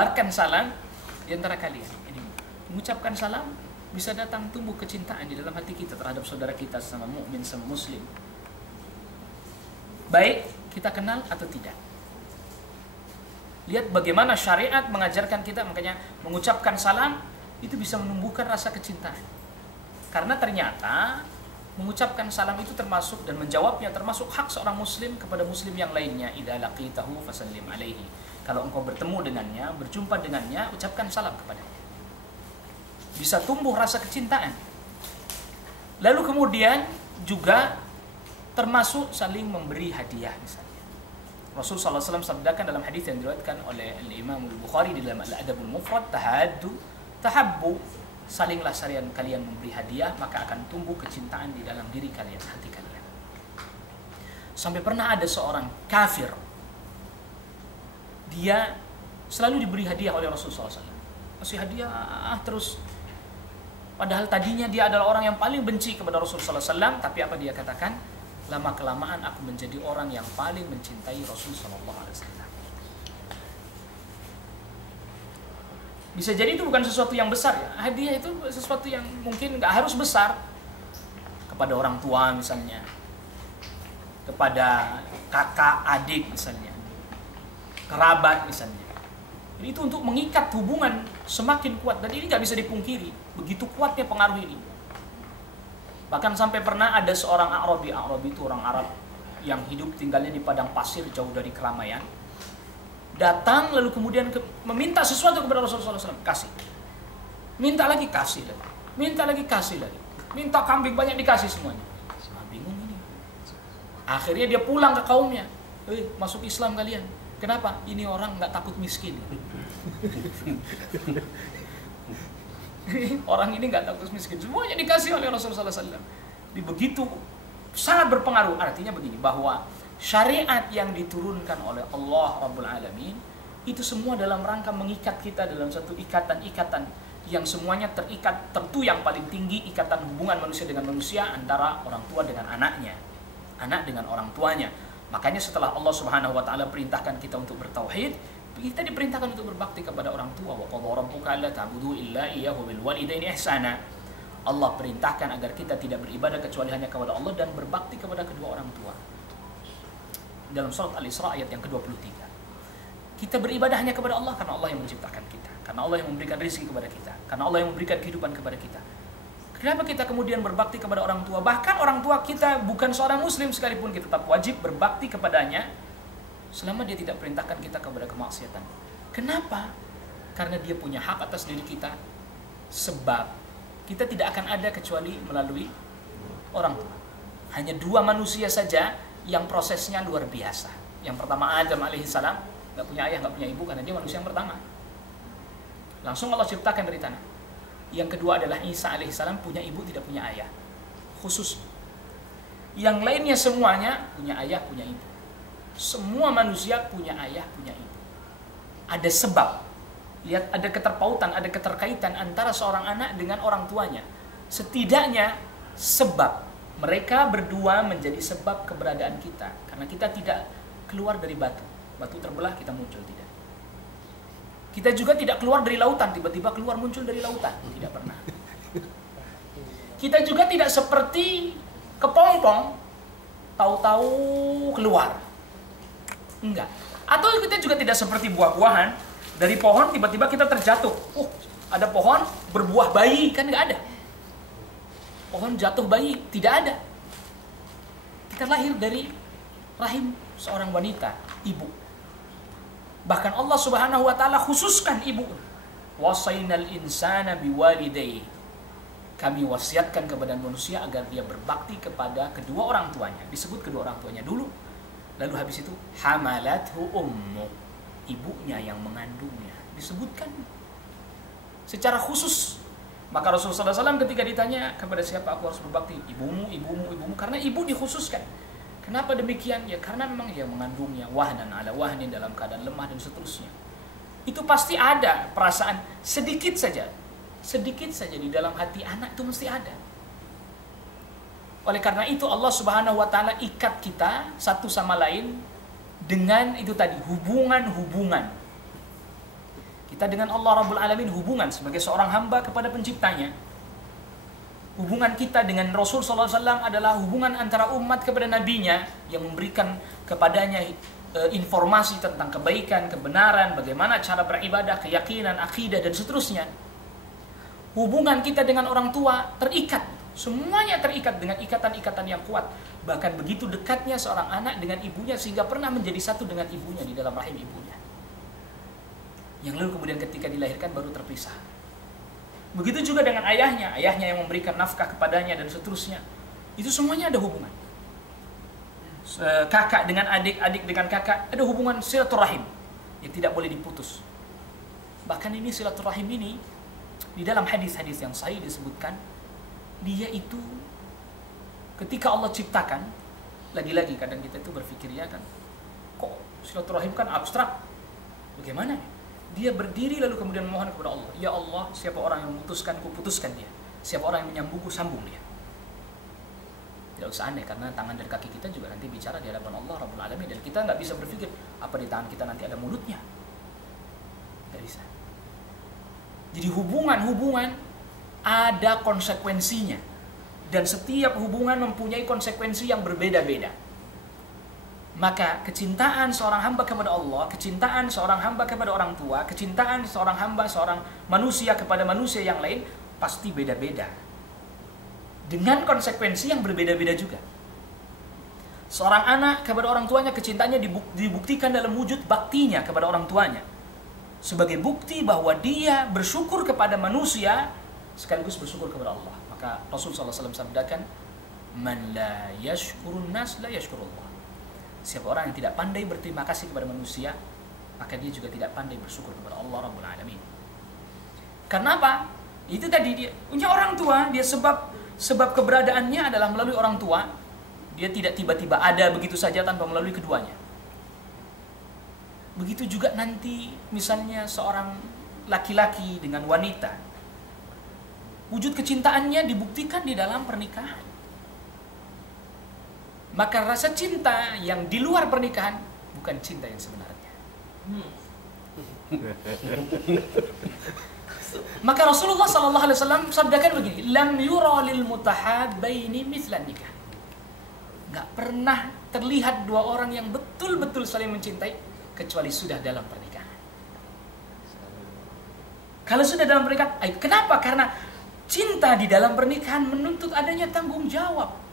Barkan salam di antara kalian. Ini mengucapkan salam bisa datang tumbuh kecintaan di dalam hati kita terhadap saudara kita sama mukmin, sama muslim. Baik kita kenal atau tidak. Lihat bagaimana syariat mengajarkan kita, makanya mengucapkan salam itu bisa menumbuhkan rasa kecintaan. Karena ternyata mengucapkan salam itu termasuk dan menjawabnya termasuk hak seorang muslim kepada muslim yang lainnya. Idza laqitahu fasallim alaihi. Kalau engkau bertemu dengannya, berjumpa dengannya, ucapkan salam kepadanya. Bisa tumbuh rasa kecintaan. Lalu kemudian juga termasuk saling memberi hadiah misalnya. Rasulullah SAW sabdakan dalam hadis yang diriwayatkan oleh Imam Al-Bukhari di dalam Al-Adabul Mufrad, tahaddu tahabbu, salinglah kalian memberi hadiah, maka akan tumbuh kecintaan di dalam diri kalian, hati kalian. Sampai pernah ada seorang kafir, dia selalu diberi hadiah oleh Rasulullah SAW. Kasih hadiah terus. Padahal tadinya dia adalah orang yang paling benci kepada Rasulullah SAW, tapi apa dia katakan? Lama kelamaan aku menjadi orang yang paling mencintai Rasulullah SAW. Bisa jadi itu bukan sesuatu yang besar ya. Hadiah itu sesuatu yang mungkin nggak harus besar. Kepada orang tua misalnya, kepada kakak, adik misalnya, kerabat misalnya. Jadi itu untuk mengikat hubungan semakin kuat. Dan ini nggak bisa dipungkiri. Begitu kuatnya pengaruh ini. Bahkan sampai pernah ada seorang Arabi itu orang Arab yang hidup tinggalnya di padang pasir jauh dari keramaian. Datang lalu kemudian meminta sesuatu kepada Rasulullah SAW, kasih. Minta lagi, kasih lagi. Minta lagi, kasih lagi. Minta kambing banyak, dikasih semuanya. Bingung ini. Akhirnya dia pulang ke kaumnya. Masuk Islam kalian. Kenapa? Ini orang nggak takut miskin. Orang ini nggak takut miskin. Semuanya dikasih oleh Rasulullah SAW. Begitu sangat berpengaruh. Artinya begini, bahwa syariat yang diturunkan oleh Allah Rabbul Alamin itu semua dalam rangka mengikat kita dalam satu ikatan-ikatan yang semuanya terikat, tentu yang paling tinggi ikatan hubungan manusia dengan manusia antara orang tua dengan anaknya, anak dengan orang tuanya. Makanya setelah Allah Subhanahu wa taala perintahkan kita untuk bertauhid, kita diperintahkan untuk berbakti kepada orang tua. Wa qadha rabbuka alla ta'budu illa iyyahu bil walidaini ihsana. Allah perintahkan agar kita tidak beribadah kecuali hanya kepada Allah dan berbakti kepada kedua orang tua. Dalam surat Al-Isra ayat yang ke-23. Kita beribadah hanya kepada Allah karena Allah yang menciptakan kita, karena Allah yang memberikan rezeki kepada kita, karena Allah yang memberikan kehidupan kepada kita. Kenapa kita kemudian berbakti kepada orang tua? Bahkan orang tua kita bukan seorang muslim sekalipun, kita tetap wajib berbakti kepadanya selama dia tidak perintahkan kita kepada kemaksiatan. Kenapa? Karena dia punya hak atas diri kita. Sebab kita tidak akan ada kecuali melalui orang tua. Hanya dua manusia saja yang prosesnya luar biasa. Yang pertama Adam alaihissalam, nggak punya ayah, nggak punya ibu karena dia manusia yang pertama. Langsung Allah ciptakan dari tanah. Yang kedua adalah Isa alaihissalam, punya ibu tidak punya ayah. Khusus. Yang lainnya semuanya punya ayah, punya ibu. Semua manusia punya ayah, punya ibu. Ada sebab. Lihat, ada keterpautan, ada keterkaitan antara seorang anak dengan orang tuanya. Setidaknya sebab. Mereka berdua menjadi sebab keberadaan kita. Karena kita tidak keluar dari batu. Batu terbelah, kita muncul, tidak. Kita juga tidak keluar dari lautan, tiba-tiba keluar muncul dari lautan. Tidak pernah. Kita juga tidak seperti kepompong, tahu-tahu keluar. Enggak. Atau kita juga tidak seperti buah-buahan, dari pohon tiba-tiba kita terjatuh. Ada pohon berbuah bayi, kan enggak ada. Pohon jatuh bayi, tidak ada. Kita lahir dari rahim seorang wanita, ibu. Bahkan Allah Subhanahu wa taala khususkan ibu. Wasainal insana biwalidayhi. Kami wasiatkan kepada manusia agar dia berbakti kepada kedua orang tuanya. Disebut kedua orang tuanya dulu. Lalu habis itu hamalathu ummu, ibunya yang mengandungnya. Disebutkan secara khusus. Maka Rasulullah SAW ketika ditanya kepada siapa aku harus berbakti, ibumu, ibumu, ibumu, karena ibu dikhususkan. Kenapa demikian? Ya karena memang yang mengandungnya, wahnan ala wahnin, dalam keadaan lemah dan seterusnya. Itu pasti ada perasaan sedikit saja di dalam hati anak itu mesti ada. Oleh karena itu Allah Subhanahu wa taala ikat kita satu sama lain dengan itu tadi, hubungan-hubungan. Kita dengan Allah Rabbul Alamin hubungan sebagai seorang hamba kepada penciptanya. Hubungan kita dengan Rasul SAW adalah hubungan antara umat kepada nabinya yang memberikan kepadanya informasi tentang kebaikan, kebenaran, bagaimana cara beribadah, keyakinan, akidah, dan seterusnya. Hubungan kita dengan orang tua terikat. Semuanya terikat dengan ikatan-ikatan yang kuat. Bahkan begitu dekatnya seorang anak dengan ibunya sehingga pernah menjadi satu dengan ibunya di dalam rahim ibunya. Yang lalu kemudian ketika dilahirkan baru terpisah. Begitu juga dengan ayahnya yang memberikan nafkah kepadanya dan seterusnya. Itu semuanya ada hubungan. Kakak dengan adik, adik dengan kakak, ada hubungan silaturahim yang tidak boleh diputus. Bahkan ini silaturahim ini di dalam hadis-hadis yang sahih disebutkan, dia itu ketika Allah ciptakan, lagi-lagi kadang kita itu berpikir ya kan, kok silaturahim kan abstrak, bagaimana? Dia berdiri lalu kemudian memohon kepada Allah, ya Allah, siapa orang yang memutuskan, ku putuskan dia. Siapa orang yang menyambungku, sambung dia. Tidak usah aneh, karena tangan dan kaki kita juga nanti bicara di hadapan Allah Rabbul Alamin. Dan kita nggak bisa berpikir, apa di tangan kita nanti ada mulutnya. Nggak bisa. Jadi hubungan-hubungan ada konsekuensinya. Dan setiap hubungan mempunyai konsekuensi yang berbeda-beda. Maka kecintaan seorang hamba kepada Allah, kecintaan seorang hamba kepada orang tua, kecintaan seorang hamba, seorang manusia kepada manusia yang lain, pasti beda-beda. Dengan konsekuensi yang berbeda-beda juga. Seorang anak kepada orang tuanya, kecintaannya dibuktikan dalam wujud baktinya kepada orang tuanya. Sebagai bukti bahwa dia bersyukur kepada manusia, sekaligus bersyukur kepada Allah. Maka Rasulullah SAW sabdakan, Man la yashkurun nas la yashkurullah. Siapa orang yang tidak pandai berterima kasih kepada manusia, maka dia juga tidak pandai bersyukur kepada Allah Rabbul Alamin. Karena apa? Itu tadi dia punya orang tua, dia sebab keberadaannya adalah melalui orang tua. Dia tidak tiba-tiba ada begitu saja tanpa melalui keduanya. Begitu juga nanti misalnya seorang laki-laki dengan wanita. Wujud kecintaannya dibuktikan di dalam pernikahan. Maka rasa cinta yang di luar pernikahan bukan cinta yang sebenarnya. Maka Rasulullah SAW sabdakan begini, lam yura lil mutahabbaini mithlan nikah. Gak pernah terlihat dua orang yang betul-betul saling mencintai kecuali sudah dalam pernikahan. Kalau sudah dalam pernikahan, kenapa? Karena cinta di dalam pernikahan menuntut adanya tanggung jawab.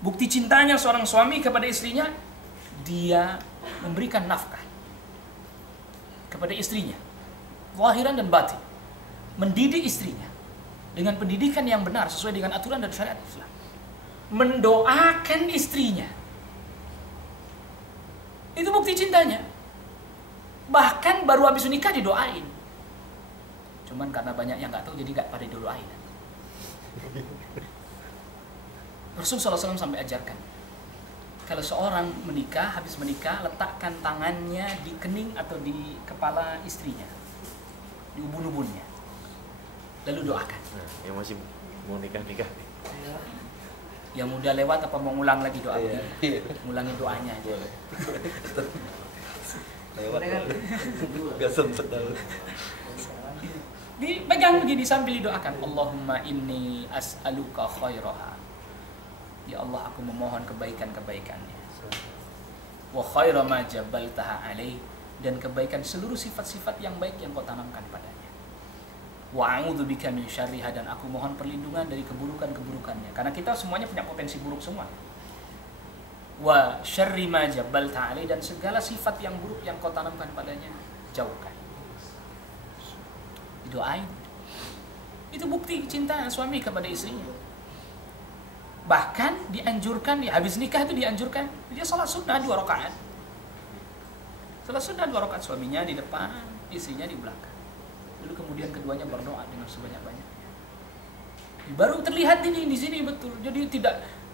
Bukti cintanya seorang suami kepada istrinya, dia memberikan nafkah kepada istrinya, zahiran dan batin. Mendidik istrinya dengan pendidikan yang benar sesuai dengan aturan dan syariat Islam. Mendoakan istrinya. Itu bukti cintanya. Bahkan baru habis nikah didoain. Cuman karena banyak yang nggak tahu jadi nggak pada didoain. Rasulullah SAW sampai ajarkan, kalau seorang menikah, habis menikah, letakkan tangannya di kening atau di kepala istrinya, di ubun-ubunnya, lalu doakan. Yang masih mau nikah-nikah, yang udah lewat apa mau ngulang lagi doa? Ngulangin doanya aja. Lewat, nggak sempet tahu. Dipegang begini sambil didoakan, Allahumma inni as'aluka khairaha. Ya Allah, aku memohon kebaikan-kebaikannya. Wa khaira ma jabaltaha alaih, dan kebaikan seluruh sifat-sifat yang baik yang kau tanamkan padanya. Wa a'udzubika min syarriha, dan aku mohon perlindungan dari keburukan-keburukannya. Karena kita semuanya punya potensi buruk semua. Wa syarri ma jabaltaha alaih, dan segala sifat yang buruk yang kau tanamkan padanya, jauhkan. Didoain. Itu bukti cinta suami kepada istrinya. Bahkan dianjurkan, habis nikah itu dianjurkan dia salat sunnah 2 rakaat. Salat sunnah 2 rakaat, suaminya di depan, istrinya di belakang. Lalu kemudian keduanya berdoa dengan sebanyak-banyaknya. Baru terlihat ini di sini betul. Jadi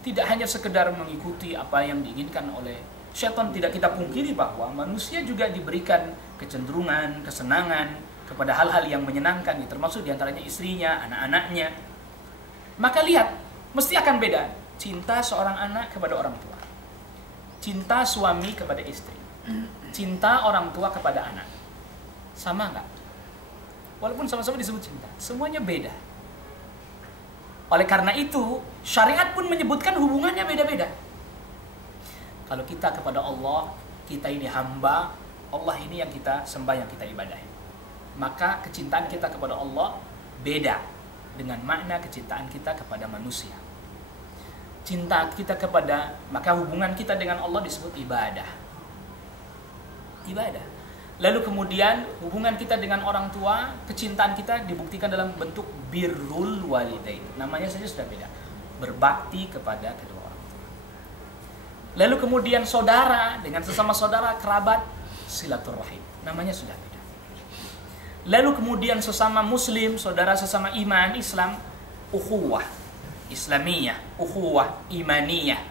tidak hanya sekedar mengikuti apa yang diinginkan oleh syaitan. Tidak kita pungkiri bahwa manusia juga diberikan kecenderungan, kesenangan kepada hal-hal yang menyenangkan, termasuk diantaranya istrinya, anak-anaknya. Maka lihat, mesti akan beda cinta seorang anak kepada orang tua, cinta suami kepada istri, cinta orang tua kepada anak. Sama nggak? Walaupun sama-sama disebut cinta, semuanya beda. Oleh karena itu, syariat pun menyebutkan hubungannya beda-beda. Kalau kita kepada Allah, kita ini hamba, Allah ini yang kita sembah, yang kita ibadahi. Maka kecintaan kita kepada Allah beda dengan makna kecintaan kita kepada manusia. Cinta kita maka hubungan kita dengan Allah disebut ibadah. Ibadah. Lalu kemudian hubungan kita dengan orang tua, kecintaan kita dibuktikan dalam bentuk birrul walidain. Namanya saja sudah beda. Berbakti kepada kedua orang tua. Lalu kemudian saudara dengan sesama saudara, kerabat, silaturahim. Namanya sudah beda. Lalu kemudian sesama muslim, saudara sesama iman, Islam, ukhuwah Islamiyah, ukhuwah imaniyah.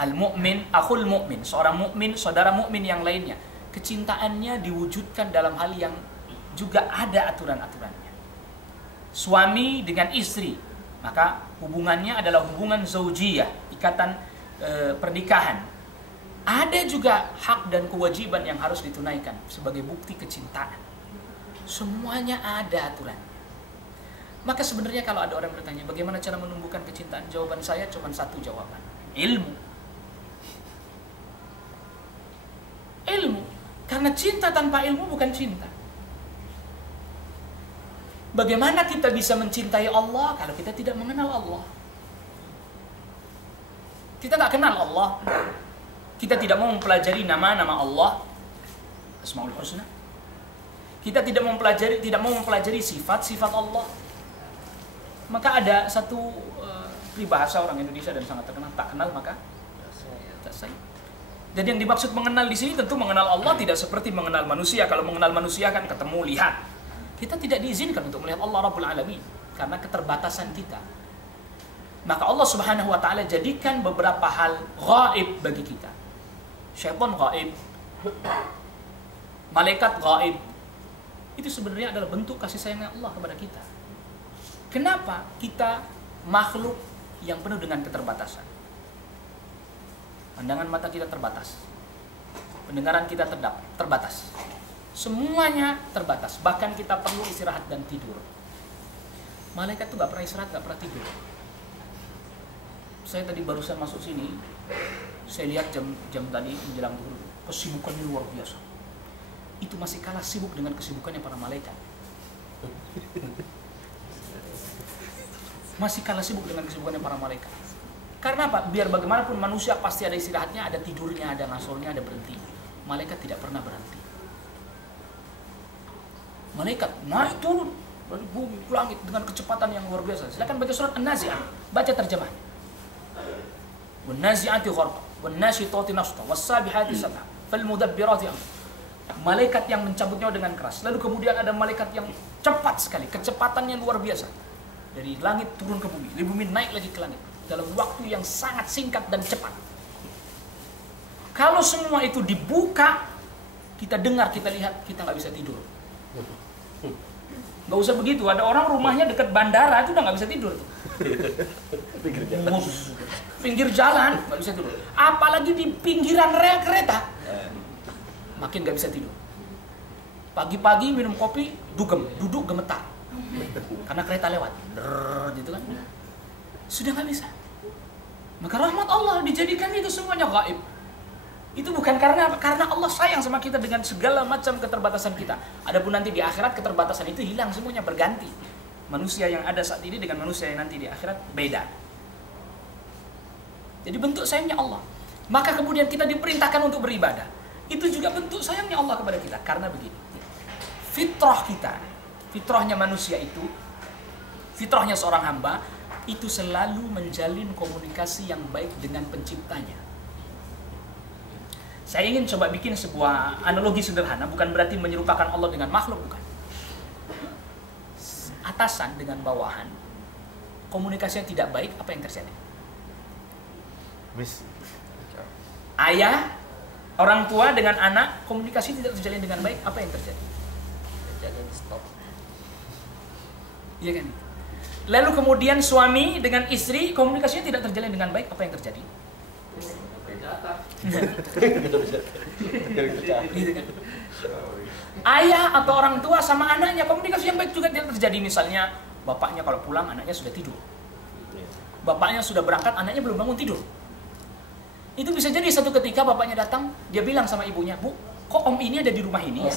Al-mu'min, akhul mu'min, seorang mukmin, saudara mukmin yang lainnya. Kecintaannya diwujudkan dalam hal yang juga ada aturan-aturannya. Suami dengan istri, maka hubungannya adalah hubungan zaujiyah, ikatan pernikahan. Ada juga hak dan kewajiban yang harus ditunaikan sebagai bukti kecintaan. Semuanya ada aturannya. Maka sebenarnya kalau ada orang bertanya, bagaimana cara menumbuhkan kecintaan? Jawaban saya cuma satu jawaban. Ilmu. Ilmu. Karena cinta tanpa ilmu bukan cinta. Bagaimana kita bisa mencintai Allah kalau kita tidak mengenal Allah? Kita nggak kenal Allah. Kita tidak mau mempelajari nama-nama Allah, Asmaul Husna. Kita tidak mau mempelajari sifat-sifat Allah. Maka ada satu peribahasa orang Indonesia dan sangat terkenal, tak kenal maka tak sayang. Jadi yang dimaksud mengenal di sini tentu mengenal Allah tidak seperti mengenal manusia. Kalau mengenal manusia kan ketemu, lihat. Kita tidak diizinkan untuk melihat Allah Rabbul Alamin karena keterbatasan kita. Maka Allah Subhanahu wa taala jadikan beberapa hal gaib bagi kita. Syaitan gaib. Malaikat gaib. Itu sebenarnya adalah bentuk kasih sayangnya Allah kepada kita. Kenapa kita makhluk yang penuh dengan keterbatasan? Pandangan mata kita terbatas, pendengaran kita terbatas, semuanya terbatas. Bahkan kita perlu istirahat dan tidur. Malaikat itu gak pernah istirahat, gak pernah tidur. Saya tadi barusan masuk sini, saya lihat jam tadi menjelang zuhur, kesibukannya luar biasa. Itu masih kalah sibuk dengan kesibukannya para malaikat. Masih kalah sibuk dengan kesibukannya para malaikat. Karena apa? Biar bagaimanapun manusia pasti ada istirahatnya, ada tidurnya, ada ngasolnya, ada berhenti. Malaikat tidak pernah berhenti. Malaikat naik turun dari bumi ke langit dengan kecepatan yang luar biasa. Silakan baca surat An-Nazi'ah, baca terjemahnya. Wan-nazi'ati gharqa, wan-nashitati nashta, was-sabihati sabha, fal-mudabbirati amra. Malaikat yang mencabut nyawa dengan keras. Lalu kemudian ada malaikat yang cepat sekali, kecepatannya luar biasa. Dari langit turun ke bumi, dari bumi naik lagi ke langit. Dalam waktu yang sangat singkat dan cepat. Kalau semua itu dibuka, kita dengar, kita lihat, kita nggak bisa tidur. Nggak usah begitu. Ada orang rumahnya dekat bandara itu udah nggak bisa tidur. Pinggir jalan nggak bisa tidur. Apalagi di pinggiran rel kereta, makin nggak bisa tidur. Pagi-pagi minum kopi, duduk gemetar, karena kereta lewat, gitu kan. Sudah nggak bisa. Maka rahmat Allah dijadikan itu semuanya gaib. Itu bukan karena apa? Karena Allah sayang sama kita dengan segala macam keterbatasan kita. Adapun nanti di akhirat keterbatasan itu hilang semuanya, berganti. Manusia yang ada saat ini dengan manusia yang nanti di akhirat beda. Jadi bentuk sayangnya Allah. Maka kemudian kita diperintahkan untuk beribadah. Itu juga bentuk sayangnya Allah kepada kita. Karena begini, fitrah kita, fitrahnya manusia itu, fitrahnya seorang hamba itu selalu menjalin komunikasi yang baik dengan penciptanya. Saya ingin coba bikin sebuah analogi sederhana, bukan berarti menyerupakan Allah dengan makhluk, bukan. Atasan dengan bawahan, komunikasinya tidak baik, apa yang terjadi? Ayah, orang tua dengan anak, komunikasi tidak terjalin dengan baik, apa yang terjadi? Jangan stop. Iya kan? Lalu kemudian suami dengan istri, komunikasinya tidak terjalin dengan baik, apa yang terjadi? Gitu kan? ayah atau orang tua sama anaknya komunikasi yang baik juga tidak terjadi. Misalnya bapaknya kalau pulang anaknya sudah tidur, bapaknya sudah berangkat anaknya belum bangun tidur. Itu bisa jadi satu ketika bapaknya datang, dia bilang sama ibunya, "Bu, kok om ini ada di rumah ini ya?"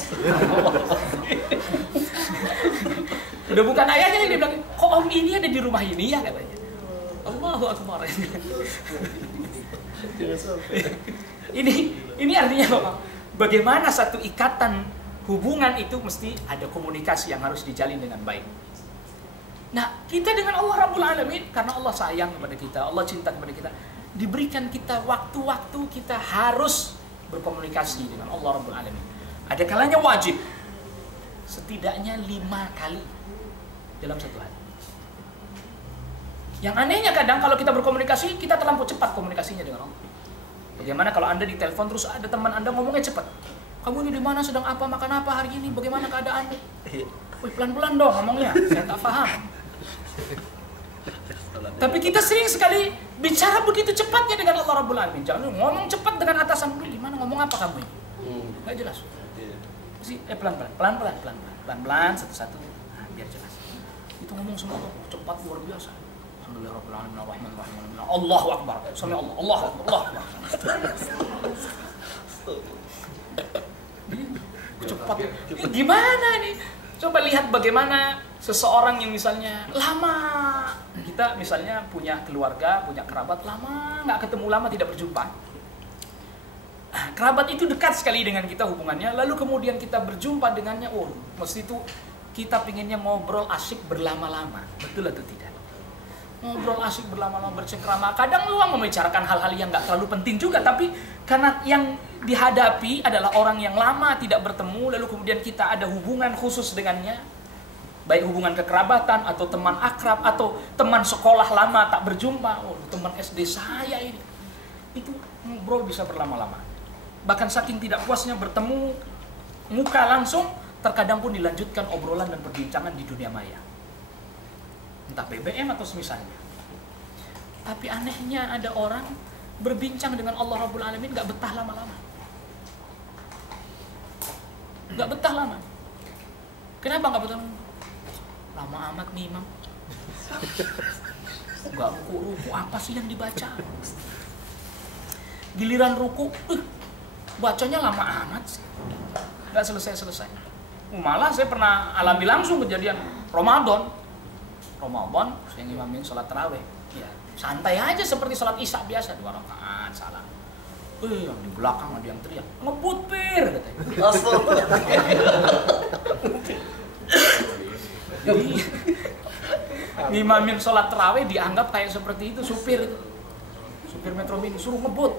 Udah bukan ayahnya yang dia bilang, "Kok om ini ada di rumah ini ya?" katanya. Allahu Akbar. Ini artinya apa? Bagaimana satu ikatan hubungan itu mesti ada komunikasi yang harus dijalin dengan baik. Nah, kita dengan Allah Rabbul Alamin, karena Allah sayang kepada kita, Allah cinta kepada kita, diberikan kita waktu-waktu kita harus berkomunikasi dengan Allah Rabbul Alamin. Ada kalanya wajib, setidaknya 5 kali dalam satu hari. Yang anehnya kadang kalau kita berkomunikasi, kita terlampau cepat komunikasinya dengan Allah. Bagaimana kalau Anda ditelepon terus ada teman Anda ngomongnya cepat. "Kamu ini di mana, sedang apa, makan apa hari ini, bagaimana keadaanmu?" Wih, pelan-pelan dong ngomongnya, saya tak paham. Tapi kita sering sekali bicara begitu cepatnya dengan Allah Rabbul Alamin. Jangan ngomong cepat dengan atasan dulu, gimana ngomong apa kamu ini? Nggak jelas. Pelan-pelan, satu-satu, nah, biar jelas. Itu ngomong semua cepat luar biasa. Alhamdulillah Rabbil Alamin Ar-Rahman Ar-Rahim. Allahu Akbar. Sami Allah, Allahu Akbar, Allahu Akbar. Cepat. Ini gimana nih? Coba lihat bagaimana seseorang yang misalnya lama, kita misalnya punya keluarga, punya kerabat lama nggak ketemu, lama tidak berjumpa. Kerabat itu dekat sekali dengan kita hubungannya, lalu kemudian kita berjumpa dengannya, oh mesti itu kita pinginnya ngobrol asik berlama-lama, betul atau tidak? Ngobrol asik berlama-lama, bercengkrama, kadang luang membicarakan hal-hal yang nggak terlalu penting juga, tapi karena yang dihadapi adalah orang yang lama tidak bertemu, lalu kemudian kita ada hubungan khusus dengannya, baik hubungan kekerabatan atau teman akrab atau teman sekolah lama tak berjumpa. Oh, teman SD saya ini, itu ngobrol bisa berlama-lama. Bahkan saking tidak puasnya bertemu muka langsung, terkadang pun dilanjutkan obrolan dan perbincangan di dunia maya, entah BBM atau semisalnya. Tapi anehnya ada orang berbincang dengan Allah Rabbul Alamin gak betah lama-lama. Gak betah lama. Kenapa gak betah lama? Lama amat nih Imam. Gak ruku apa sih yang dibaca? Giliran ruku, bacanya lama amat sih. Gak selesai-selesai. Malah saya pernah alami langsung kejadian Ramadan, saya ngimamin sholat tarawih, ya santai aja seperti sholat isya biasa, 2 rakaat salam. Yang di belakang ada yang teriak, "Ngebut pir," katanya. Jadi ngimamin sholat tarawih dianggap kayak seperti itu, supir Metro Mini suruh ngebut.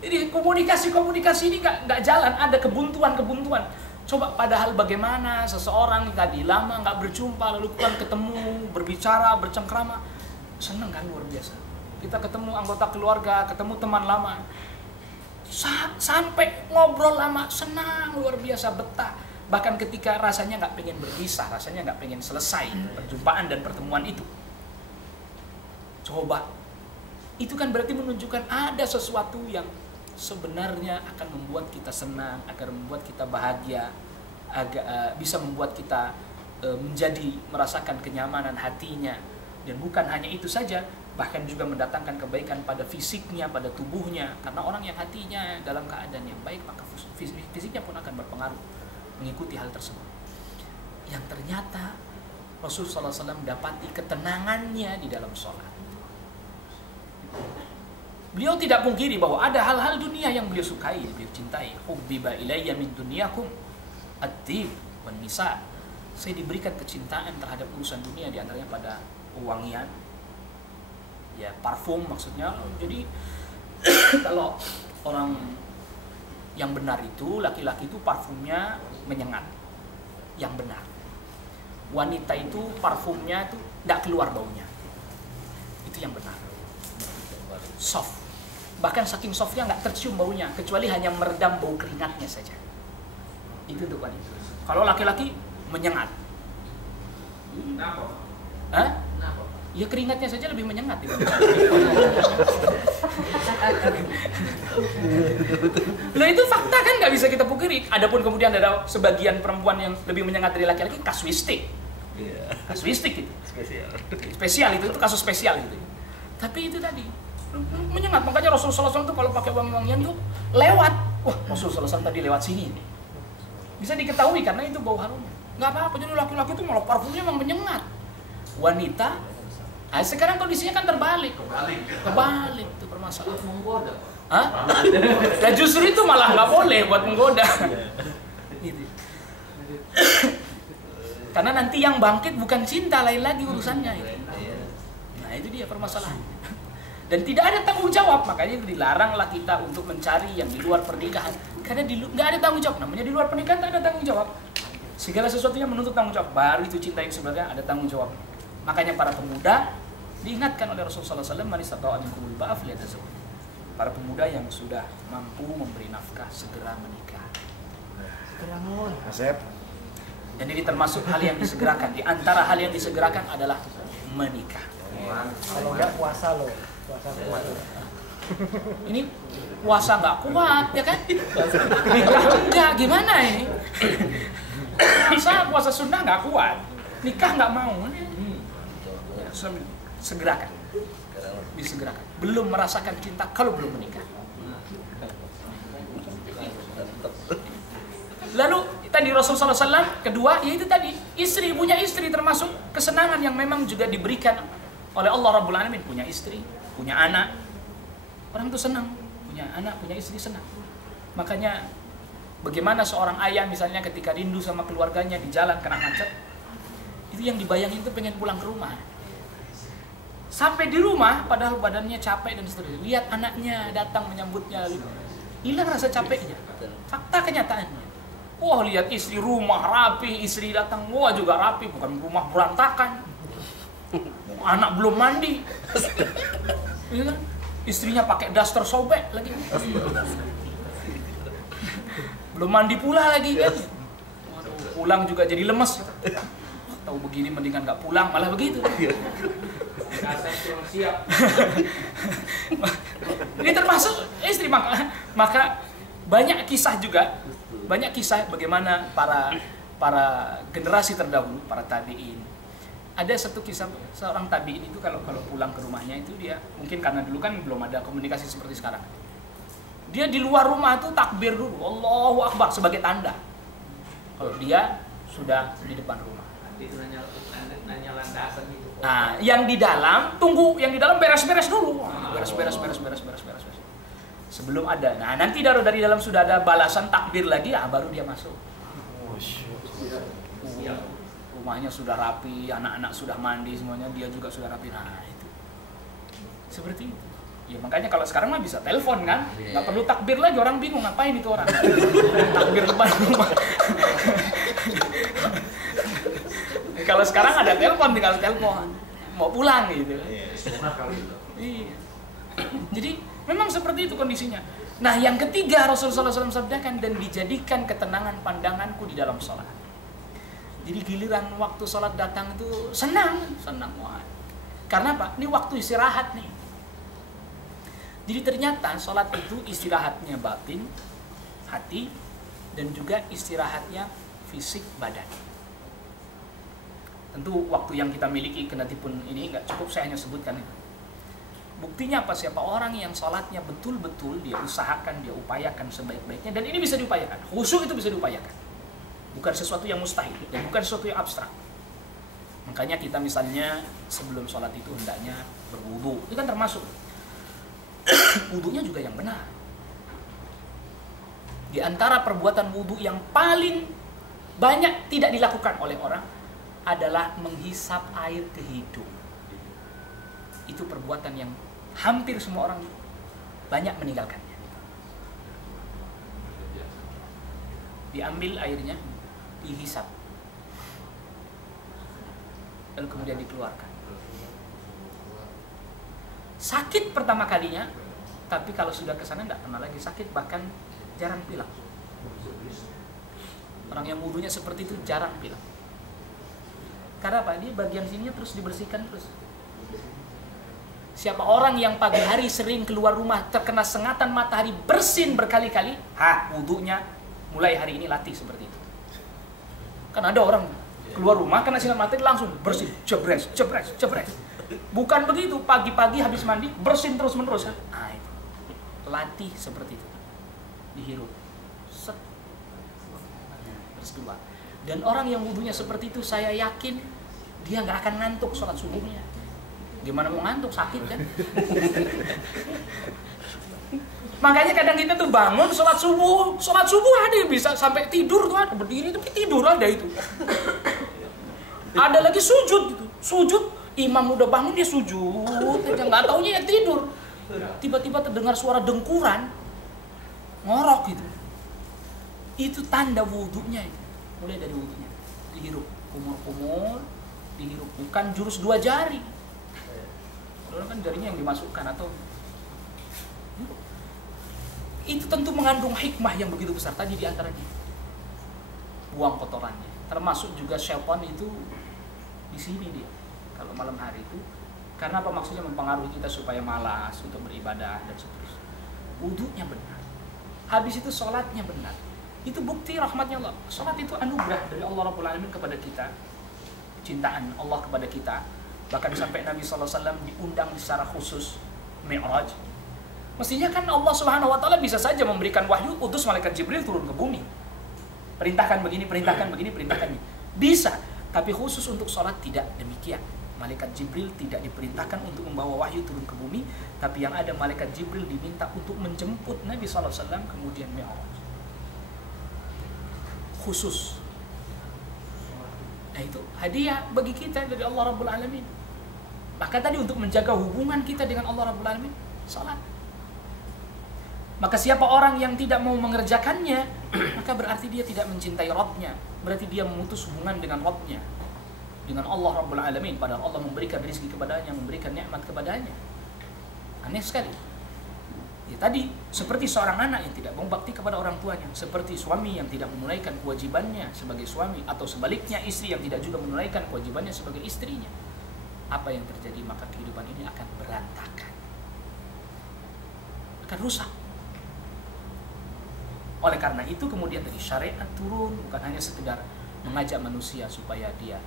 Jadi komunikasi ini nggak jalan, ada kebuntuan. Coba padahal bagaimana seseorang tadi lama nggak berjumpa, lalu kan ketemu, berbicara, bercengkrama, seneng kan, luar biasa. Kita ketemu anggota keluarga, ketemu teman lama, sampai ngobrol lama, senang, luar biasa, betah. Bahkan ketika rasanya nggak pengen berpisah, rasanya nggak pengen selesai perjumpaan dan pertemuan itu. Coba, itu kan berarti menunjukkan ada sesuatu yang sebenarnya akan membuat kita senang, akan membuat kita bahagia, bisa membuat kita menjadi merasakan kenyamanan hatinya. Dan bukan hanya itu saja, bahkan juga mendatangkan kebaikan pada fisiknya, pada tubuhnya. Karena orang yang hatinya dalam keadaan yang baik, maka fisiknya pun akan berpengaruh mengikuti hal tersebut. Yang ternyata Rasulullah SAW dapati ketenangannya di dalam sholat. Beliau tidak pungkiri bahwa ada hal-hal dunia yang beliau sukai, beliau cintai. Hubbiba ilayya min dunyakum at-tib wan nisa. Saya diberikan kecintaan terhadap urusan dunia, diantaranya pada wangian, ya parfum maksudnya. Jadi kalau orang yang benar itu, laki-laki itu parfumnya menyengat, yang benar. Wanita itu parfumnya itu tidak keluar baunya, itu yang benar. Soft. Bahkan saking softnya nggak tercium baunya, kecuali hanya meredam bau keringatnya saja. Itu untuk wanita. Kalau laki-laki menyengat. Kenapa? Hah? Kenapa? Ya keringatnya saja lebih menyengat. Loh itu fakta kan, nggak bisa kita pungkiri. Adapun kemudian ada sebagian perempuan yang lebih menyengat dari laki-laki, kasuistik. Kasuistik itu. Spesial itu kasus spesial gitu. Tapi itu tadi menyengat, makanya Rasulullah SAW itu kalau pakai wangi-wangian tuh lewat. Wah, Rasulullah SAW tadi lewat sini. Bisa diketahui karena itu bau harumnya. Nggak apa-apa, jadi laki-laki itu malah parfumnya memang menyengat. Wanita, sekarang kondisinya kan terbalik tuh permasalahan. Menggoda. Hah? Nah justru itu malah nggak boleh buat menggoda. Gitu. Karena nanti yang bangkit bukan cinta, lain lagi urusannya. Gitu. Nah itu dia permasalahan. Dan tidak ada tanggung jawab, makanya dilaranglah kita untuk mencari yang di luar pernikahan. Karena nggak ada tanggung jawab, namanya di luar pernikahan tak ada tanggung jawab. Segala sesuatunya menuntut tanggung jawab, baru itu cinta yang sebenarnya ada tanggung jawab. Makanya para pemuda diingatkan oleh Rasulullah SAW, man istata'a minkumul ba'ah falyatazawwaj. Para pemuda yang sudah mampu memberi nafkah segera menikah. Segera ngomong. Asep. Dan ini termasuk hal yang disegerakan. Di antara hal yang disegerakan adalah menikah. Kalau nggak puasa loh. Puasa kuat. Ini puasa nggak kuat ya kan? Nikah enggak, gimana ini? Puasa sunnah nggak kuat, nikah nggak mau. Ya, segerakan, disegerakan. Belum merasakan cinta kalau belum menikah. Lalu tadi Rasulullah SAW kedua, yaitu tadi istri, punya istri termasuk kesenangan yang memang juga diberikan oleh Allah Rabbul Alamin. Punya istri, punya anak, orang itu senang. Punya anak, punya istri senang. Makanya bagaimana seorang ayah misalnya ketika rindu sama keluarganya di jalan kena macet, itu yang dibayangin itu pengen pulang ke rumah. Sampai di rumah padahal badannya capek dan seterusnya, lihat anaknya datang menyambutnya, hilang rasa capeknya. Fakta kenyataannya. Wah, lihat istri rumah rapi, istri datang, wah juga rapi, bukan rumah berantakan. Anak belum mandi. Iya kan? Istrinya pakai daster sobek lagi. Belum mandi pula lagi kan. Waduh, pulang juga jadi lemes. Tahu begini mendingan nggak pulang, malah begitu. Siap. Ini termasuk istri, maka banyak kisah juga, banyak kisah bagaimana para generasi terdahulu, para tabi'in. Ada satu kisah seorang tabi'in itu kalau pulang ke rumahnya itu dia mungkin karena dulu kan belum ada komunikasi seperti sekarang. Dia di luar rumah tuh takbir dulu, Allahu Akbar sebagai tanda kalau dia sudah di depan rumah. Itu nanya landasan gitu. Nah, yang di dalam tunggu, yang di dalam beres-beres dulu. Beres. Sebelum ada. Nah, nanti dari dalam sudah ada balasan takbir lagi, baru dia masuk. Rumahnya sudah rapi, anak-anak sudah mandi semuanya, dia juga sudah rapi. Nah, itu. Seperti itu. Ya makanya kalau sekarang mah bisa telepon kan, nggak perlu takbir lagi, orang bingung ngapain itu orang. Takbir depan rumah. Kalau sekarang ada telepon, tinggal telepon, mau pulang gitu. Iya. Jadi memang seperti itu kondisinya. Nah yang ketiga Rasulullah SAW sabdakan, dan dijadikan ketenangan pandanganku di dalam sholat. Jadi giliran waktu sholat datang itu senang. Wah. Karena apa? Ini waktu istirahat nih. Jadi ternyata sholat itu istirahatnya batin, hati, dan juga istirahatnya fisik badan. Tentu waktu yang kita miliki kendatipun ini nggak cukup, saya hanya sebutkan itu. Buktinya apa? Siapa orang yang sholatnya betul-betul dia usahakan, dia upayakan sebaik-baiknya, dan ini bisa diupayakan. Khusyuk itu bisa diupayakan. Bukan sesuatu yang mustahil dan bukan sesuatu yang abstrak. Makanya kita misalnya sebelum sholat itu hendaknya berwudu. Itu kan termasuk. Wudunya juga yang benar. Di antara perbuatan wudu yang paling banyak tidak dilakukan oleh orang adalah menghisap air ke hidung. Itu perbuatan yang hampir semua orang banyak meninggalkannya. Diambil airnya, dihisap, lalu kemudian dikeluarkan. Sakit pertama kalinya, tapi kalau sudah ke sana tidak pernah lagi sakit, bahkan jarang pilek. Orang yang wudunya seperti itu jarang pilek. Karena apa? Dia bagian sininya terus dibersihkan terus. Siapa orang yang pagi hari sering keluar rumah terkena sengatan matahari bersin berkali-kali, wudunya mulai hari ini latih seperti itu. Kan ada orang keluar rumah kena sinar matahari langsung bersin, jebres. Bukan begitu, pagi-pagi habis mandi bersin terus-menerus kan. Itu. Latih seperti itu. Dihirup. Set. Terus keluar. Dan orang yang wudunya seperti itu, saya yakin dia nggak akan ngantuk sholat subuhnya. Gimana mau ngantuk, sakit kan? Makanya kadang kita tuh bangun sholat subuh ada yang bisa sampai tidur tuh, ada berdiri tapi tidur ada itu. Ada lagi sujud gitu, sujud imam udah bangun dia sujud, aja nggak taunya ya tidur. Tiba-tiba terdengar suara dengkuran, ngorok gitu. Itu tanda wudunya itu. Mulai dari wudunya, dihirup, kumur-kumur, dihirup, bukan jurus 2 jari. Kalau kan jarinya yang dimasukkan atau itu tentu mengandung hikmah yang begitu besar. Tadi diantaranya buang kotorannya, termasuk juga syaitan itu di sini dia. Kalau malam hari itu, karena apa maksudnya mempengaruhi kita supaya malas untuk beribadah dan seterusnya. Wudunya benar, habis itu sholatnya benar. Itu bukti rahmatnya Allah. Sholat itu anugerah dari Allah Rabbul Alamin kepada kita, cintaan Allah kepada kita. Bahkan sampai Nabi SAW diundang secara khusus Mi'raj. Mestinya kan Allah Subhanahu Wa Taala bisa saja memberikan wahyu, utus malaikat Jibril turun ke bumi. Perintahkan begini, perintahkan begini, perintahkan ini. Bisa, tapi khusus untuk sholat tidak demikian. Malaikat Jibril tidak diperintahkan untuk membawa wahyu turun ke bumi, tapi yang ada malaikat Jibril diminta untuk menjemput Nabi SAW kemudian Mi'raj. Khusus. Nah itu hadiah bagi kita dari Allah Rabbul Alamin. Maka tadi untuk menjaga hubungan kita dengan Allah Rabbul Alamin, salat. Maka siapa orang yang tidak mau mengerjakannya, maka berarti dia tidak mencintai Rabbnya. Berarti dia memutus hubungan dengan Rabbnya, dengan Allah Rabbul Alamin. Padahal Allah memberikan rezeki kepadanya, memberikan nikmat kepadanya. Aneh sekali. Ya tadi, seperti seorang anak yang tidak berbakti kepada orang tuanya, seperti suami yang tidak menunaikan kewajibannya sebagai suami, atau sebaliknya istri yang tidak juga menunaikan kewajibannya sebagai istrinya. Apa yang terjadi? Maka kehidupan ini akan berantakan, akan rusak. Oleh karena itu kemudian dari syariat turun, bukan hanya sekedar mengajak manusia supaya dia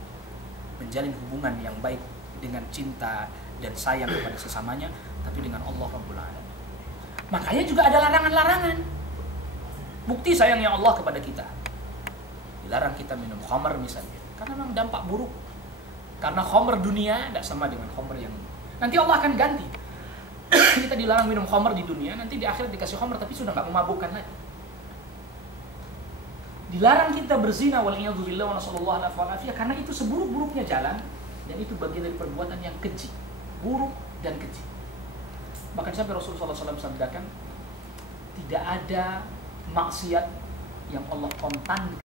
menjalin hubungan yang baik dengan cinta dan sayang kepada sesamanya, tapi dengan Allah Rabbul Alamin. Makanya juga ada larangan-larangan. Bukti sayangnya Allah kepada kita. Dilarang kita minum khamar misalnya, karena memang dampak buruk. Karena khamar dunia tidak sama dengan khamar yang nanti Allah akan ganti. Kita dilarang minum khamar di dunia, nanti di akhirat dikasih khamar tapi sudah nggak memabukkan lagi. Dilarang kita berzina wal'iyadzubillah wa nasallallahu alaihi wa sallam, karena itu seburuk-buruknya jalan dan itu bagian dari perbuatan yang keji, buruk dan keji. Bahkan sampai Rasulullah SAW sabdakan, tidak ada maksiat yang Allah kontan